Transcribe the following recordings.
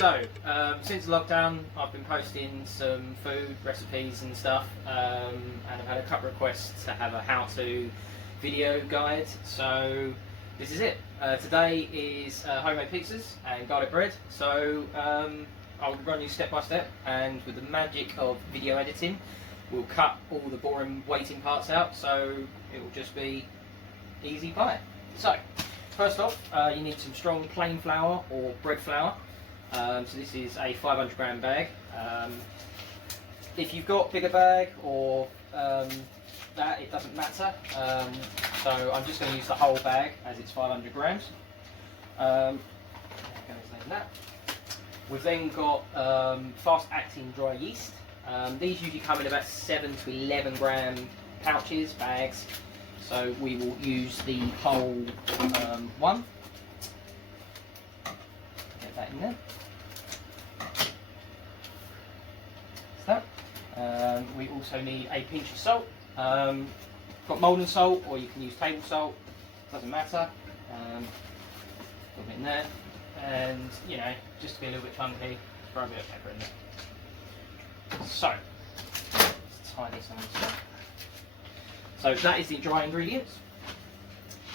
So, since lockdown, I've been posting some food recipes and stuff, and I've had a couple of requests to have a how-to video guide. So, this is it. Today is homemade pizzas and garlic bread. So, I'll run you step by step, and with the magic of video editing, we'll cut all the boring waiting parts out. So, it will just be easy pie. So, first off, you need some strong plain flour or bread flour. So this is a 500 gram bag. If you've got bigger bag or that, it doesn't matter. So I'm just going to use the whole bag as it's 500 grams. We've then got fast acting dry yeast. These usually come in about 7 to 11 gram pouches, bags. So we will use the whole one. Get that in there. We also need a pinch of salt. Got Maldon salt, or you can use table salt, doesn't matter. Put it in there, and just to be a little bit chunky, throw a bit of pepper in there. So, let's tie this on. So that is the dry ingredients.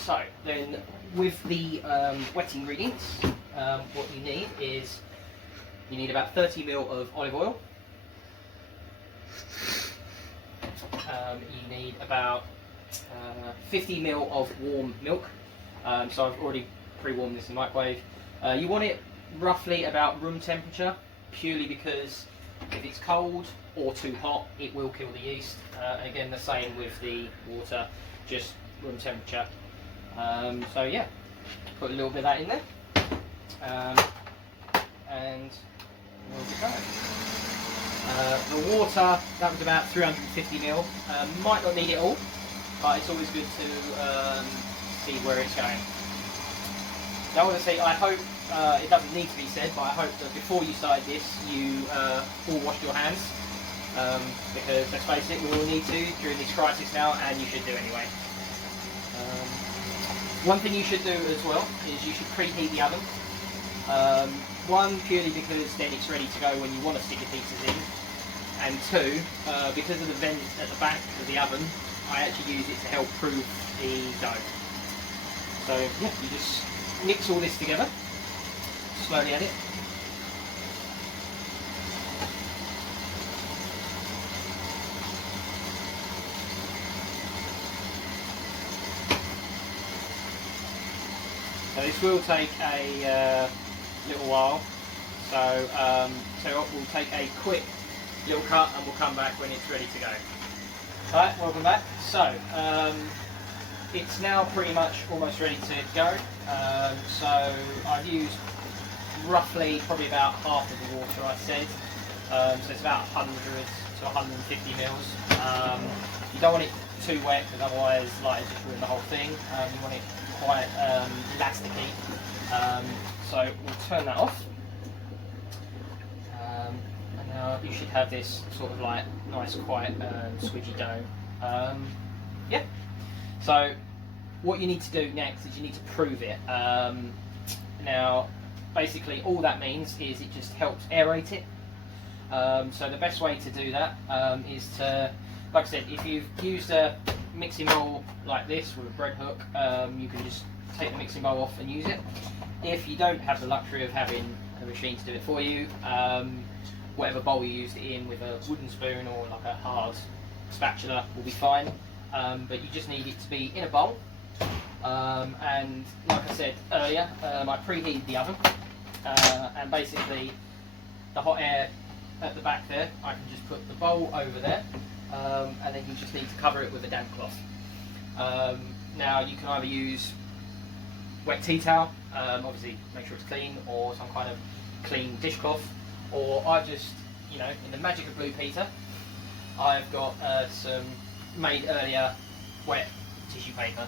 So then, with the wet ingredients, what you need is about 30 ml of olive oil. You need about 50 ml of warm milk. So I've already pre-warmed this in the microwave. You want it roughly about room temperature, purely because if it's cold or too hot, it will kill the yeast. Again, the same with the water, just room temperature. So yeah, put a little bit of that in there, and we'll get going. The water, that was about 350 ml. Might not need it all, but it's always good to see where it's going. Now, obviously, I hope it doesn't need to be said, but I hope that before you started this, you all washed your hands, because let's face it, we all need to during this crisis now, and you should do anyway. One thing you should do as well is you should preheat the oven. One, purely because then it's ready to go when you want to stick your pizzas in, and two, because of the vent at the back of the oven, I actually use it to help proof the dough. So yeah, you just mix all this together, slowly add it. So this will take a little while, so we'll take a quick little cut and we'll come back when it's ready to go. Alright, welcome back. So it's now pretty much almost ready to go. So I've used roughly probably about half of the water I said, so it's about 100 to 150 mils. You don't want it too wet, because otherwise it's just ruin the whole thing. You want it quite elasticy. So we'll turn that off, and now you should have this sort of nice, quite squidgy dough. Yeah. So what you need to do next is you need to prove it. Now, basically, all that means is it just helps aerate it. So the best way to do that is to, like I said, if you've used a mixing bowl like this with a bread hook, you can just take the mixing bowl off and use it. If you don't have the luxury of having a machine to do it for you, whatever bowl you used it in with a wooden spoon or like a hard spatula will be fine. But you just need it to be in a bowl. And like I said earlier, I preheated the oven, and basically the hot air at the back there, I can just put the bowl over there, and then you just need to cover it with a damp cloth. Now you can either use wet tea towel, obviously make sure it's clean, or some kind of clean dishcloth, or I just, in the magic of Blue Peter, I've got some made earlier wet tissue paper.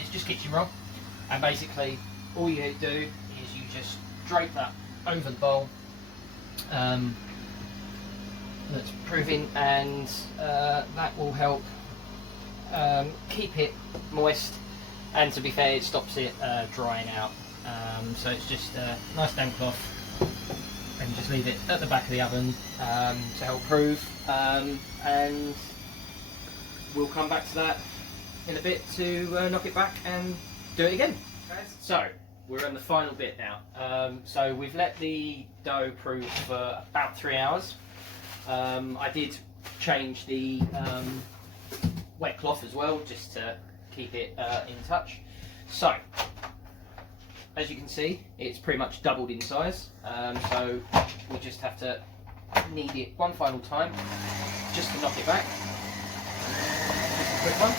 It's just kitchen roll, and basically all you do is you just drape that over the bowl that's proving, and that will help keep it moist, and to be fair, it stops it drying out. So it's just a nice damp cloth, and just leave it at the back of the oven to help prove, and we'll come back to that in a bit to knock it back and do it again. So we're on the final bit now. So we've let the dough prove for about 3 hours. I did change the wet cloth as well, just to keep it in touch. So as you can see, it's pretty much doubled in size. So we just have to knead it one final time, just to knock it back. Just a quick one.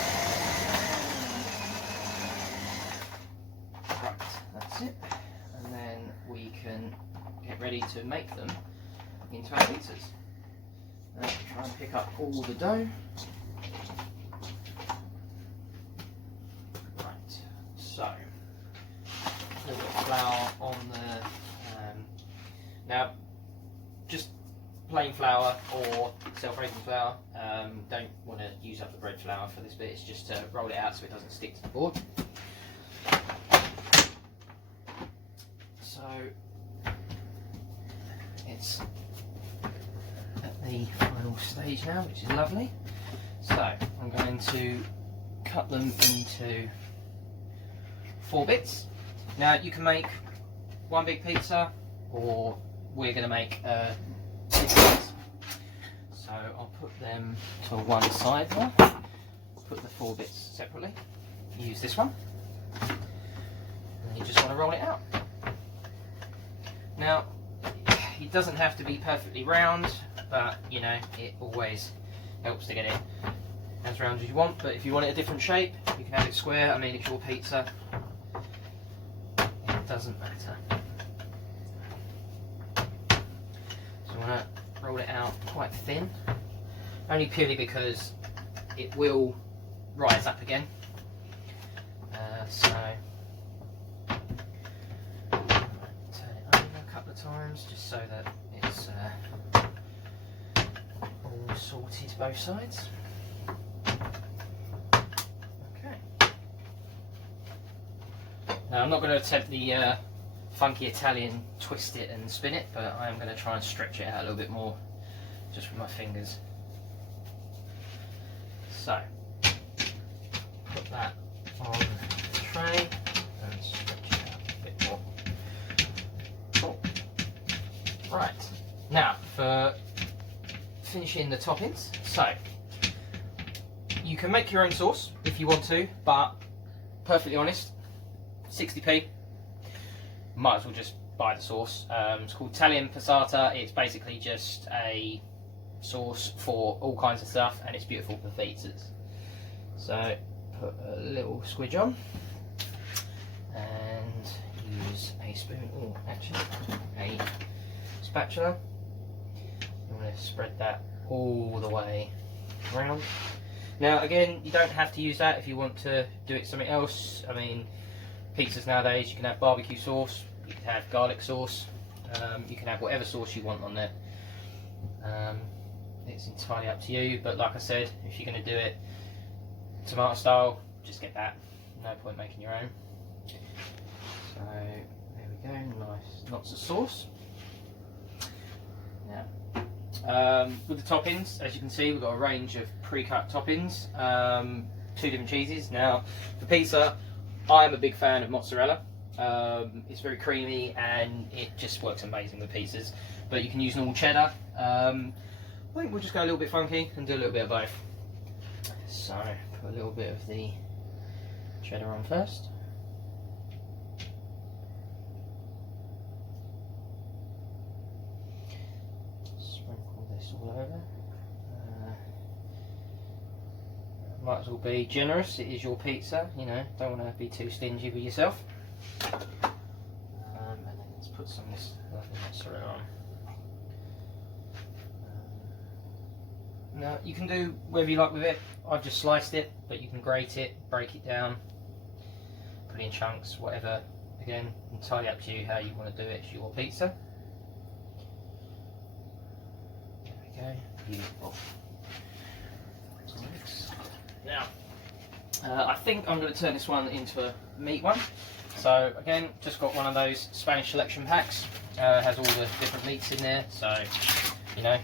Right, that's it. And then we can get ready to make them into our pizzas. Try and pick up all the dough. Right, so a little bit of flour on the now, just plain flour or self-raising flour. Don't want to use up the bread flour for this bit. It's just to roll it out so it doesn't stick to the board. So it's at the final stage now, which is lovely. So I'm going to cut them into 4 bits. Now you can make one big pizza, or we're going to make 2 bits. So I'll put them to one side there. Put the 4 bits separately. Use this one. And you just want to roll it out. Now, it doesn't have to be perfectly round, but you know, it always helps to get it as round as you want. But if you want it a different shape, you can have it square. I mean, it's your pizza. It doesn't matter. So I want to roll it out quite thin, only purely because it will rise up again. So turn it over a couple of times just so that it's all sorted both sides. Okay. Now I'm not going to attempt the funky Italian twist it and spin it, but I am going to try and stretch it out a little bit more just with my fingers. So put that on the tray and stretch it out a bit more. Cool. Right, now for finishing the toppings. So you can make your own sauce if you want to, but perfectly honest, 60p, might as well just buy the sauce. It's called Italian passata. It's basically just a sauce for all kinds of stuff, and it's beautiful for pizzas. So put a little squidge on and use a spoon, or actually a spatula. I'm going to spread that all the way around. Now again, you don't have to use that if you want to do it something else. I mean, pizzas nowadays, you can have barbecue sauce, you can have garlic sauce, you can have whatever sauce you want on there. It's entirely up to you, but like I said, if you're going to do it tomato style, just get that. No point making your own. So there we go, nice lots of sauce. Now, with the toppings, as you can see, we've got a range of pre-cut toppings, 2 different cheeses. Now, for pizza, I'm a big fan of mozzarella. It's very creamy and it just works amazing with pizzas. But you can use normal cheddar. I think we'll just go a little bit funky and do a little bit of both. So, put a little bit of the cheddar on first. Sprinkle this all over. Might as well be generous, it is your pizza, you know, don't want to be too stingy with yourself. And then let's put some of this lovely mozzarella on. Now, you can do whatever you like with it. I've just sliced it, but you can grate it, break it down, put it in chunks, whatever. Again, entirely up to you how you want to do it. It's your pizza. There we go, beautiful. Now, I think I'm going to turn this one into a meat one. So again, just got one of those Spanish selection packs. Has all the different meats in there, so you know,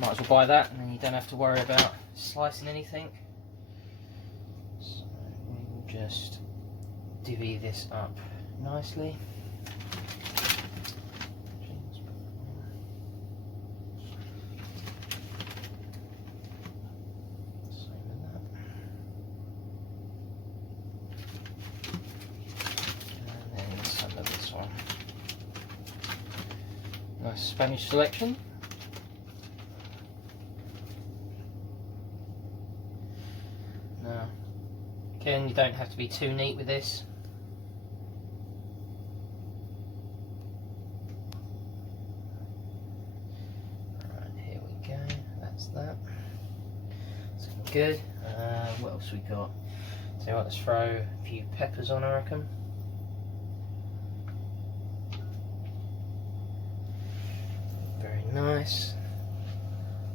might as well buy that, and then you don't have to worry about slicing anything. So we will just divvy this up nicely. Nice Spanish selection. Now, again, you don't have to be too neat with this. Right, here we go. That's that. It's looking good. What else we got? So let's throw a few peppers on, I reckon. Very nice.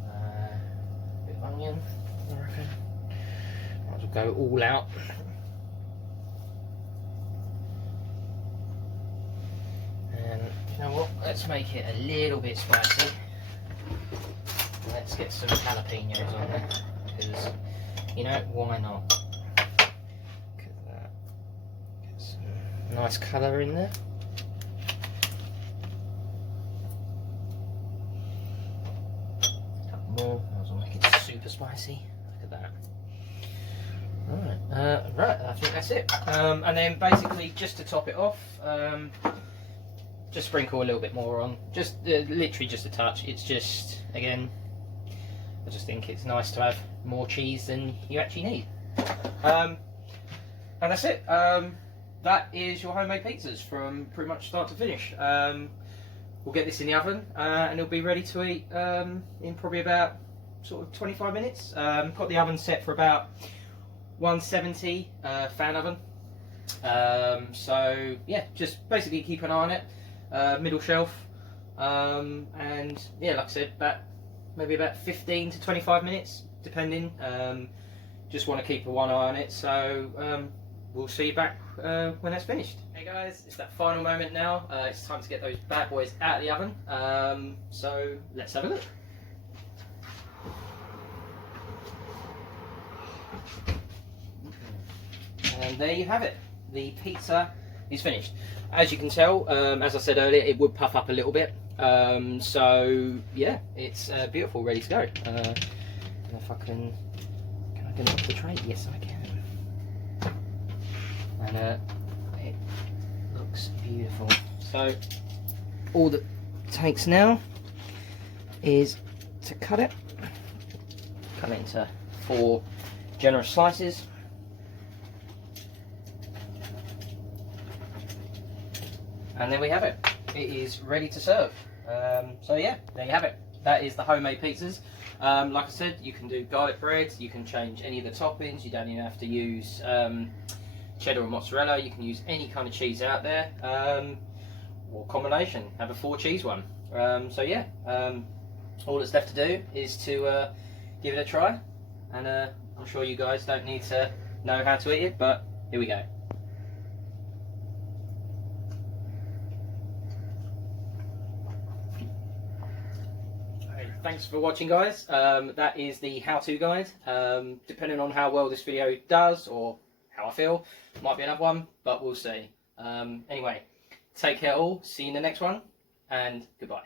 A bit of onion, I reckon. Might as well go all out. And you know what? Let's make it a little bit spicy. Let's get some jalapenos on there, because you know, why not? Look at that. Get some nice colour in there. More, might as well make it super spicy. Look at that. Right, I think that's it. And then basically, just to top it off, just sprinkle a little bit more on. Just literally just a touch. It's just, again, I just think it's nice to have more cheese than you actually need. And that's it. That is your homemade pizzas from pretty much start to finish. We'll get this in the oven and it'll be ready to eat in probably about sort of 25 minutes. Got the oven set for about 170 fan oven. So yeah, just basically keep an eye on it, middle shelf, and yeah, like I said, maybe about 15 to 25 minutes, depending. Just want to keep one eye on it. So we'll see you back when that's finished. Hey guys, it's that final moment now. It's time to get those bad boys out of the oven. So let's have a look. And there you have it. The pizza is finished. As you can tell, as I said earlier, it would puff up a little bit. So yeah, it's beautiful, ready to go. And if I can I get it off the tray? Yes, I can. And it looks beautiful. So all that takes now is to cut it into 4 generous slices. And then we have it. It is ready to serve. So yeah, there you have it. That is the homemade pizzas. Like I said, you can do garlic bread, you can change any of the toppings, you don't even have to use cheddar or mozzarella, you can use any kind of cheese out there, or combination, have a 4 cheese one. So yeah, all that's left to do is to give it a try, and I'm sure you guys don't need to know how to eat it, but here we go. Thanks for watching, guys. That is the how-to guide. Depending on how well this video does or how I feel, might be another one, but we'll see. Anyway, take care all, see you in the next one, and goodbye.